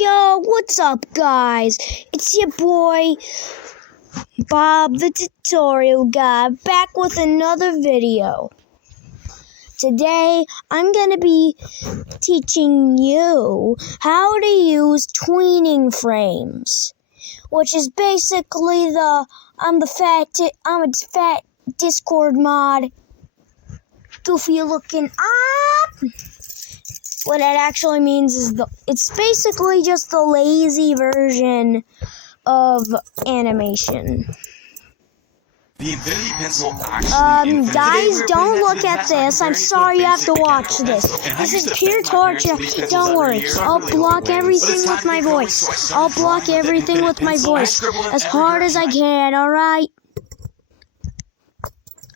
Yo, what's up, guys? It's your boy, Bob the Tutorial Guy, back with another video. Today, I'm going to be teaching you how to use tweening frames, which is basically I'm a fat Discord mod, goofy looking up. What it actually means is it's basically just the lazy version of animation. The Infinity Pencil actually guys, don't look at this. I'm sorry you have to watch this. This is pure torture. Don't worry. I'll block everything with my voice. I'll block everything with my voice as hard as I can, alright?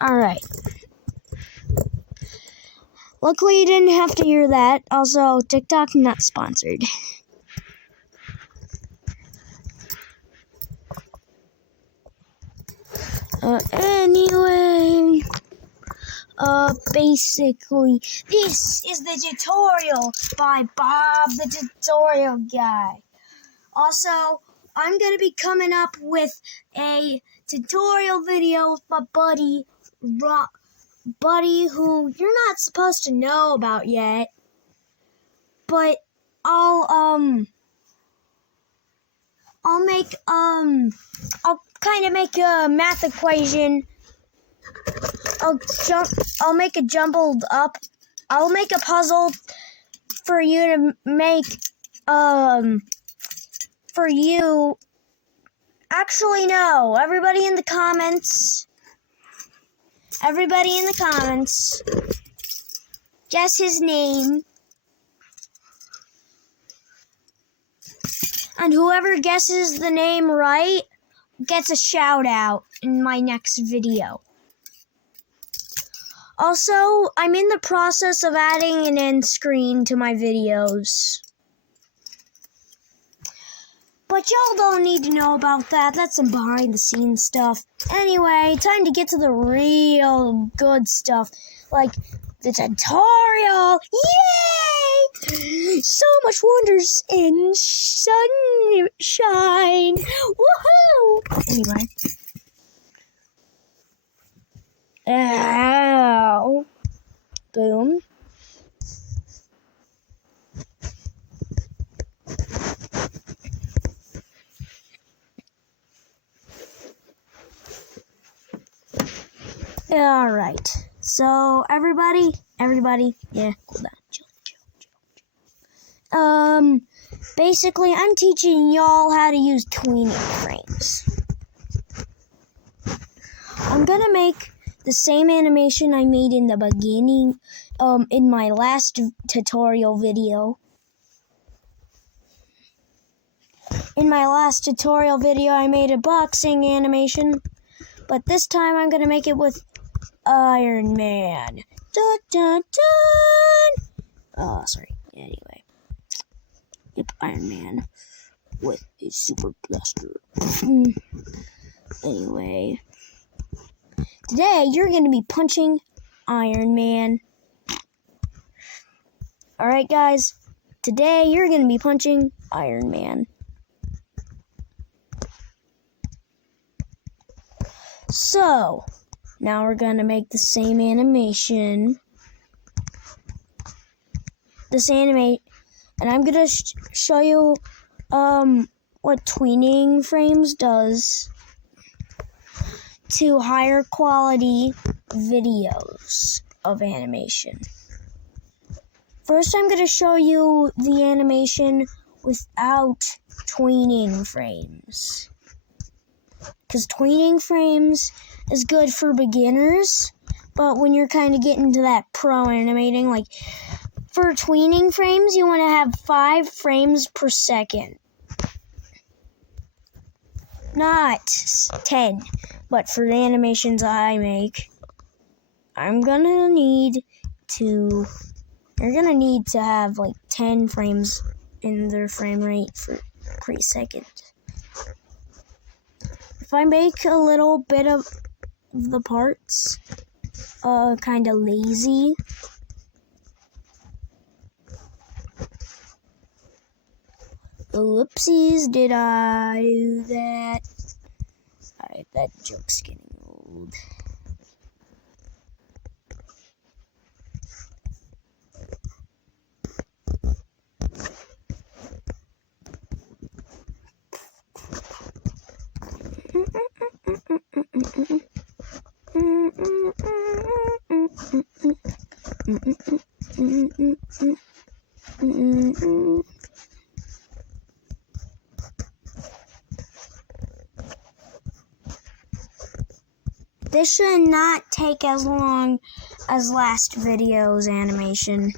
Alright. Luckily, you didn't have to hear that. Also, TikTok not sponsored. Anyway, basically, this is the tutorial by Bob the Tutorial Guy. Also, I'm gonna be coming up with a tutorial video with my buddy, who you're not supposed to know about yet, but I'll kind of make a math equation. I'll make a jumbled up. I'll make a puzzle for you to make, for you. Actually, no. Everybody in the comments, guess his name. And whoever guesses the name right gets a shout out in my next video. Also, I'm in the process of adding an end screen to my videos. But y'all don't need to know about that. That's some behind the scenes stuff. Anyway, time to get to the real good stuff. Like the tutorial. Yay! So much wonders in sunshine. Woohoo! Anyway. Ow. Boom. Alright. So, everybody, yeah, cool down. Chill. Basically, I'm teaching y'all how to use tweening frames. I'm gonna make the same animation I made in the beginning, in my last tutorial video. In my last tutorial video, I made a boxing animation, but this time I'm gonna make it with Iron Man. Dun, dun, dun. Oh, sorry. Anyway. Yep, Iron Man with his super blaster. Anyway. Today, you're going to be punching Iron Man. Alright, guys. Today, you're going to be punching Iron Man. So, now we're going to make the same animation. And I'm going to show you what tweening frames does to higher quality videos of animation. First, I'm going to show you the animation without tweening frames. Because tweening frames is good for beginners, but when you're kind of getting to that pro animating, like for tweening frames, you want to have 5 frames per second. Not 10, but for the animations I make, you're gonna need to have like 10 frames in their frame rate per second. If I make a little bit of the parts kind of lazy, Whoopsies, did I do that? Alright, that joke's getting old. This should not take as long as last video's animation.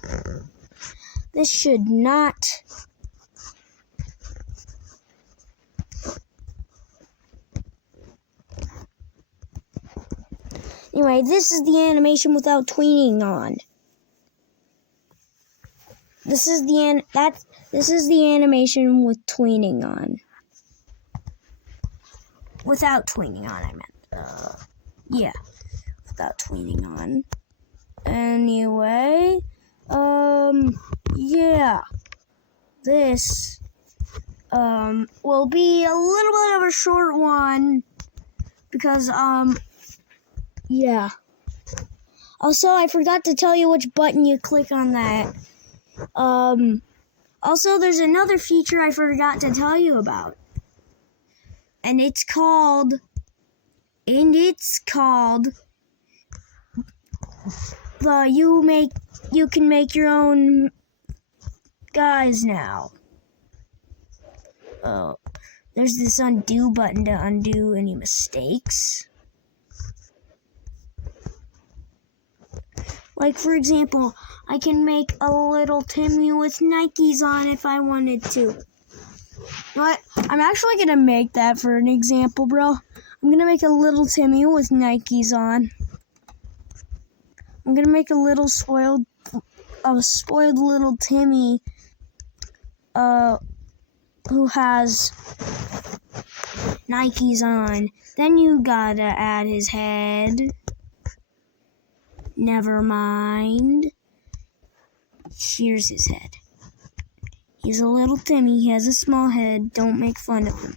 This should not. Anyway, this is the animation without tweening on. This is the animation with tweening on. Without tweening on, I meant. Yeah, without tweening on. Anyway, yeah. This, will be a little bit of a short one because, yeah. Also, I forgot to tell you which button you click on that. Also, there's another feature I forgot to tell you about. And it's called you can make your own guys now. Oh, there's this undo button to undo any mistakes. Like, for example, I can make a little Timmy with Nikes on if I wanted to. What? I'm actually going to make that for an example, bro. I'm going to make a little Timmy with Nikes on. I'm going to make a spoiled little Timmy, who has Nikes on. Then you gotta add his head. Never mind. Here's his head. He's a little Timmy. He has a small head. Don't make fun of him.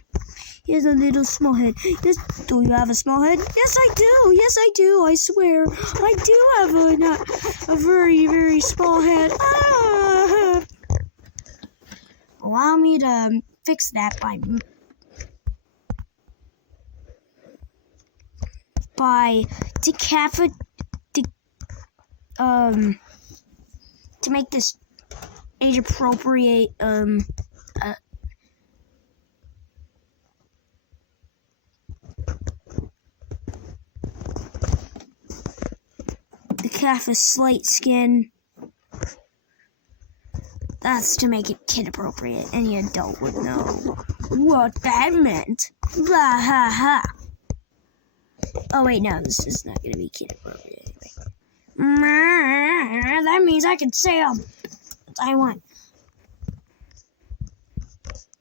He has a little small head. Yes, do you have a small head? Yes, I do. Yes, I do. I swear. I do have a very, very small head. Ah! Allow me to fix that to make this age appropriate, the calf is slate skin. That's to make it kid appropriate. Any adult would know what that meant. Blah ha ha. Oh wait, no, this is not gonna be kid appropriate anyway. That means I can say all I want.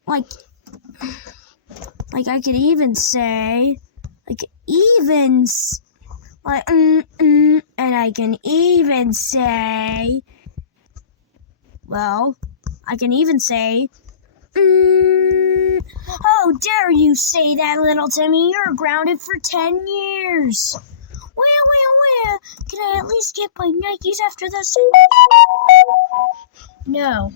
Like I could even say, and I can even say, well, I can even say, how dare you say that, little Timmy? You're grounded for 10 years. Well, can I at least get my Nikes after this? No.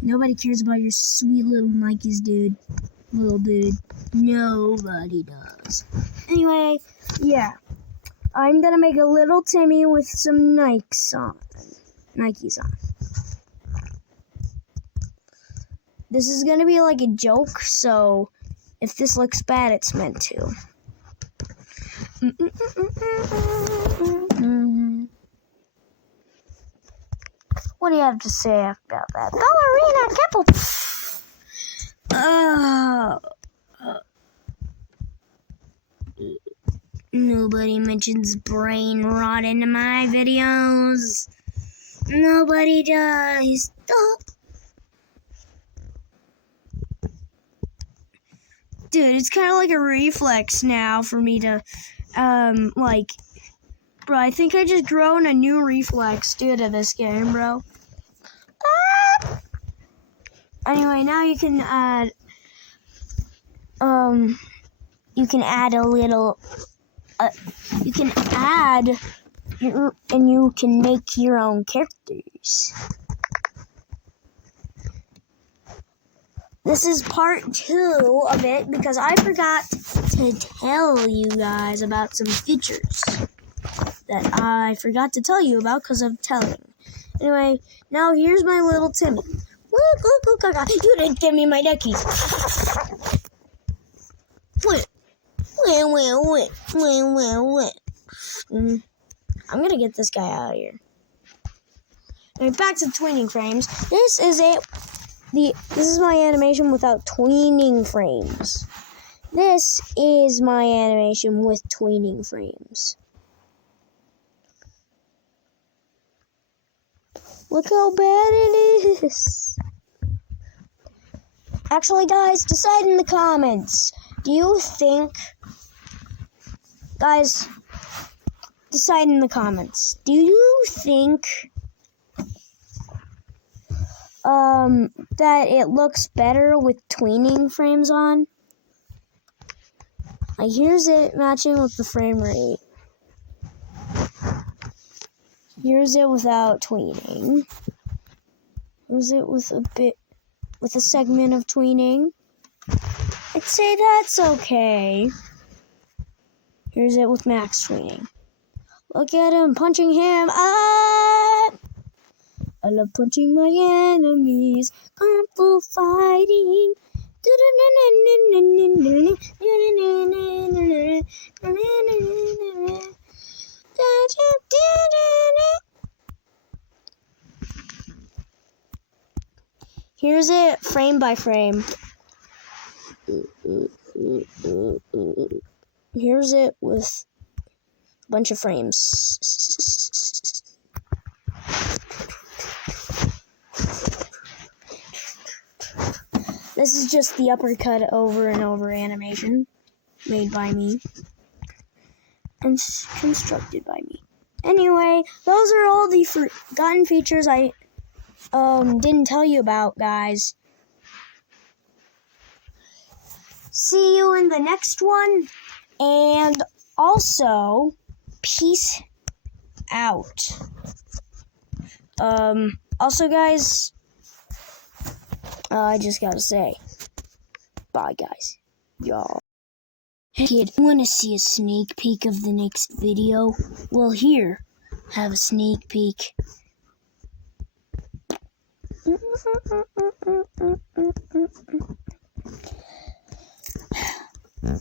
Nobody cares about your sweet little Nikes, dude. Little dude. Nobody does. Anyway, yeah. I'm gonna make a little Timmy with some Nikes on. This is gonna be like a joke, so if this looks bad, it's meant to. What do you have to say about that? Ballerina Kipple! Nobody mentions brain rot in my videos. Nobody does. Dude, it's kind of like a reflex now for me to, Bro, I think I just grown a new reflex due to this game, bro. Anyway, now you can add a little you can add and you can make your own characters. This is part 2 of it because I forgot to tell you guys about some features that I forgot to tell you about because of telling. Anyway, now here's my little Timmy. You didn't give me my neck keys. I'm gonna get this guy out of here. Anyway, back to tweening frames. This is my animation without tweening frames. This is my animation with tweening frames. Look how bad it is. Actually, guys, decide in the comments. Do you think... Guys, decide in the comments. Do you think... that it looks better with tweening frames on? Like, here's it matching with the frame rate. Here's it without tweening. Here's it with a segment of tweening. I'd say that's okay. Here's it with max tweening. Look at him punching him up. I love punching my enemies. Kung Fu fighting. Here's it frame by frame. Here's it with a bunch of frames. This is just the uppercut over and over animation made by me and constructed by me. Anyway, those are all the forgotten features I didn't tell you about, guys. See you in the next one, and also peace out. Also, guys, I just gotta say, bye, guys. Y'all. Hey, kid, wanna see a sneak peek of the next video? Well, here, have a sneak peek.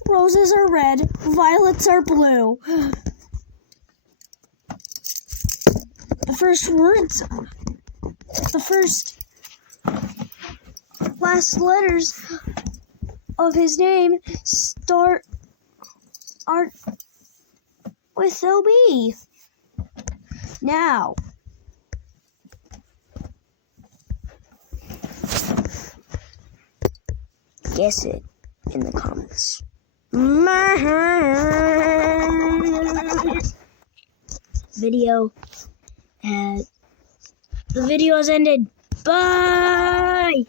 Roses are red, violets are blue. The first last letters of his name start with OB. Now, guess it in the comments. The video has ended. Bye!